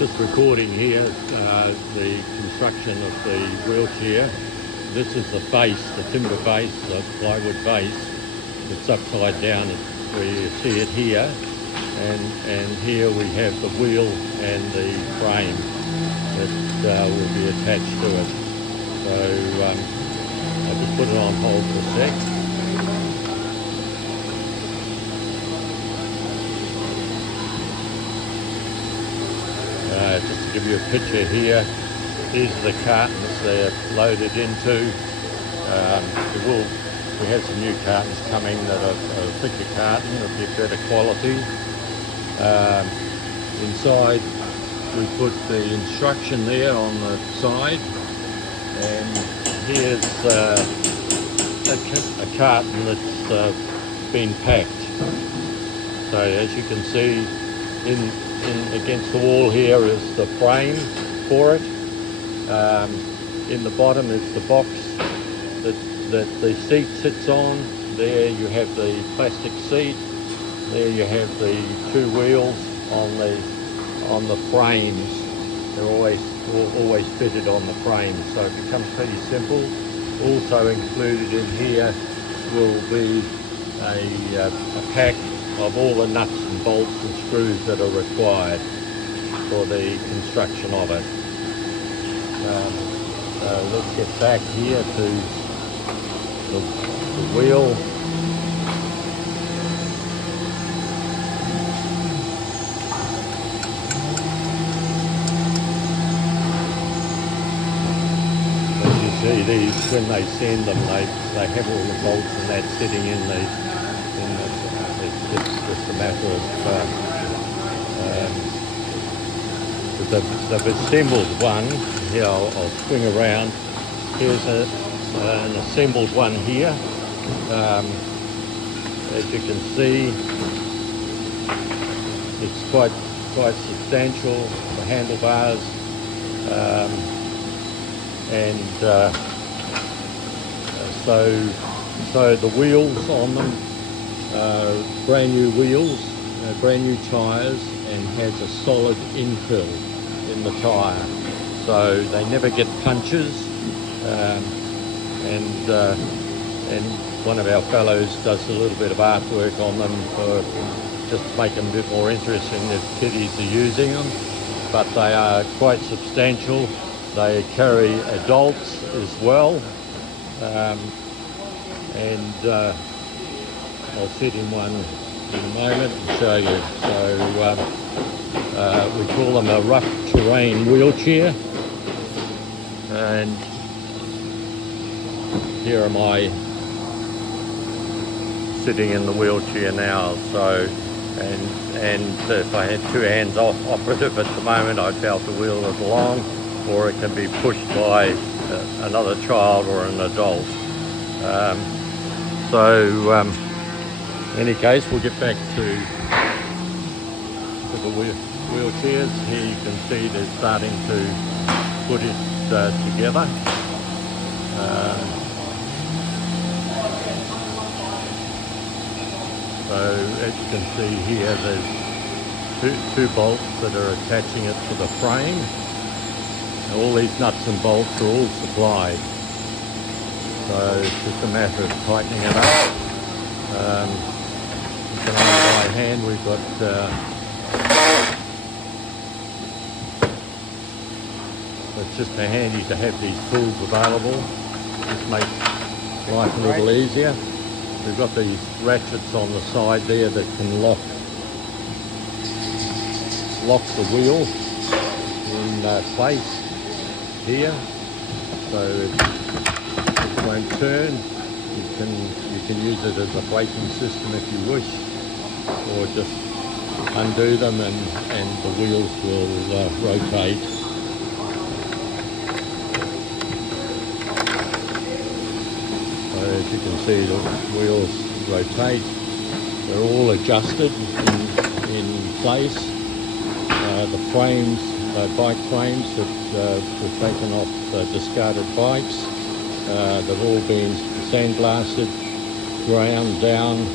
Just recording here the construction of the wheelchair. This is the base, the timber base, the plywood base. It's upside down where you see it here, and here we have the wheel and the frame that will be attached to it. So I'll just put it on hold for a sec. Just to give you a picture here, these are the cartons they're loaded into. We have some new cartons coming that are a thicker carton, a bit better quality. Inside we put the instruction there on the side, and here's a carton that's been packed. So as you can see, in against the wall here is the frame for it. In the bottom is the box that the seat sits on. There you have the plastic seat. There you have the two wheels on the frames. They're always fitted on the frames, so it becomes pretty simple. Also included in here will be a pack of all the nuts and bolts and screws that are required for the construction of it. Let's get back here to the wheel. As you see, these, when they send them, they have all the bolts and that sitting in the it's just a matter of they've assembled one. Here I'll swing around. Here's an assembled one here. As you can see, it's quite substantial. The handlebars and so the wheels on them. Brand new wheels, brand new tyres, and has a solid infill in the tyre, so they never get punches. And one of our fellows does a little bit of artwork on them for just to make them a bit more interesting if kiddies are using them. But they are quite substantial. They carry adults as well, and I'll sit in one in a moment and show you. So we call them a rough terrain wheelchair, and here am I sitting in the wheelchair now. So and if I had two hands operative at the moment, I'd be able to wheel it along, or it can be pushed by another child or an adult. In any case, we'll get back to the wheelchairs. Here you can see they're starting to put it together. So as you can see here, there's two bolts that are attaching it to the frame. And all these nuts and bolts are all supplied. So it's just a matter of tightening it up. On the right hand we've got it's just handy to have these tools available. Just makes life a little easier. We've got these ratchets on the side there that can lock the wheel in place here, so it won't turn. You can use it as a braking system if you wish, or just undo them and the wheels will rotate. So as you can see, the wheels rotate. They're all adjusted in place. The frames, bike frames that were taken off discarded bikes, they've all been sandblasted, ground down,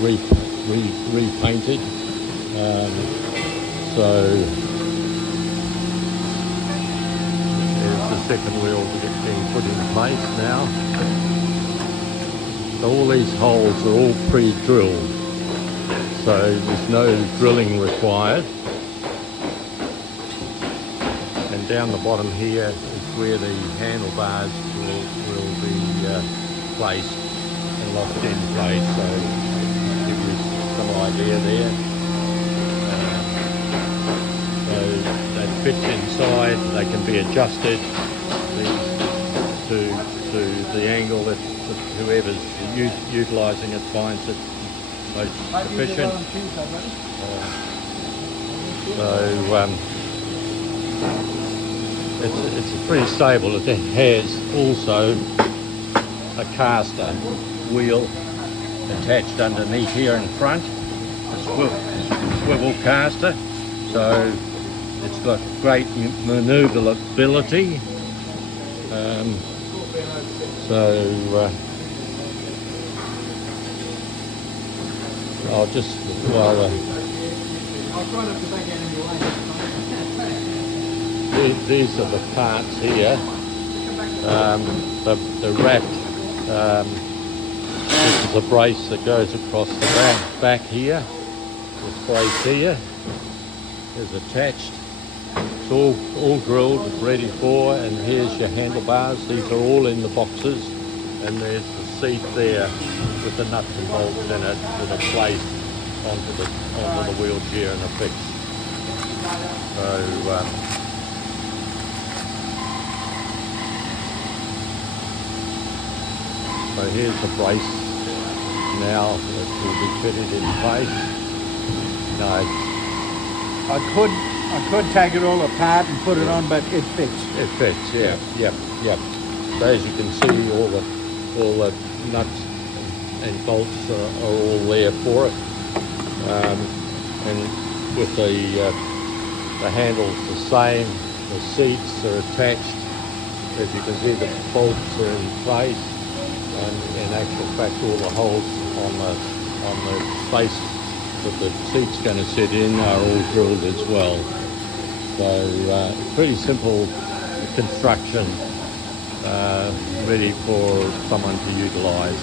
repainted. So second wheel being put in place now. So all these holes are all pre-drilled, so there's no drilling required. And down the bottom here is where the handlebars will be placed and locked in place, so give you some idea there. So that fits inside, they can be adjusted to the angle that whoever's utilising it finds it most efficient. It's pretty stable. It has also a caster wheel attached underneath here in front, a swivel caster, so it's got great manoeuvrability. I'll just these are the parts here. The wrap. This is a brace that goes across the back here. This brace here is attached. It's all drilled, ready for, and here's your handlebars. These are all in the boxes, and there's the seat there with the nuts and bolts in it that are placed onto the wheelchair and affixed. So here's the brace now that will be fitted in place. No, I could take it all apart and put it on, but it fits. It fits, yeah. Yep. So as you can see, all the nuts and bolts are all there for it, and with the handles the same. The seats are attached. As you can see, the bolts are in place. And in actual fact, all the holes on the space that the seat's going to sit in are all drilled as well. So pretty simple construction, ready for someone to utilise.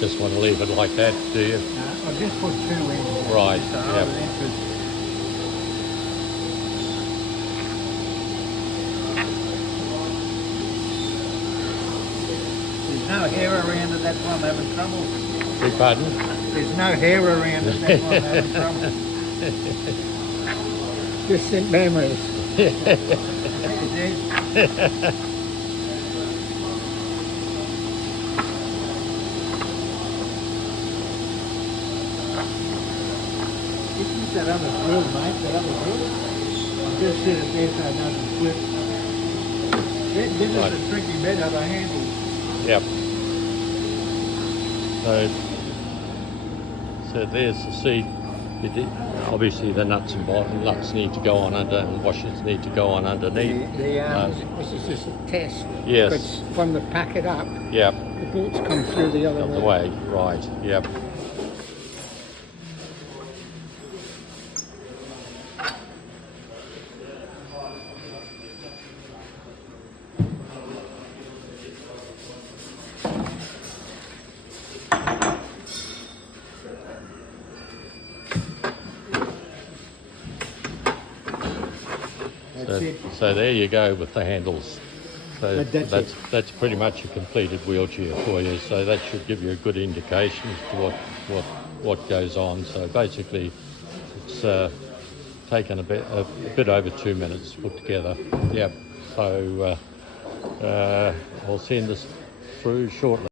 Just want to leave it like that, do you? I'll just put 2 in. Right, so yep. There's no hair around it, that's why I'm having trouble. Beg pardon? There's no hair around it, that's why I'm having trouble. Distant memories. Use that other drill, mate, that other drill. I'll just set it there so it doesn't slip. This is a tricky bit of a handle. Yep. So there's the seat. Obviously the nuts and nuts need to go on under, and washers need to go on underneath. This is just a test. Yes. Because when we pack it up, Yep. the bolts come through the other way. Right, yep. So there you go with the handles. So that's pretty much a completed wheelchair for you. So that should give you a good indication as to what goes on. So basically, it's taken a bit over 2 minutes to put together. Yep. So I'll send this through shortly.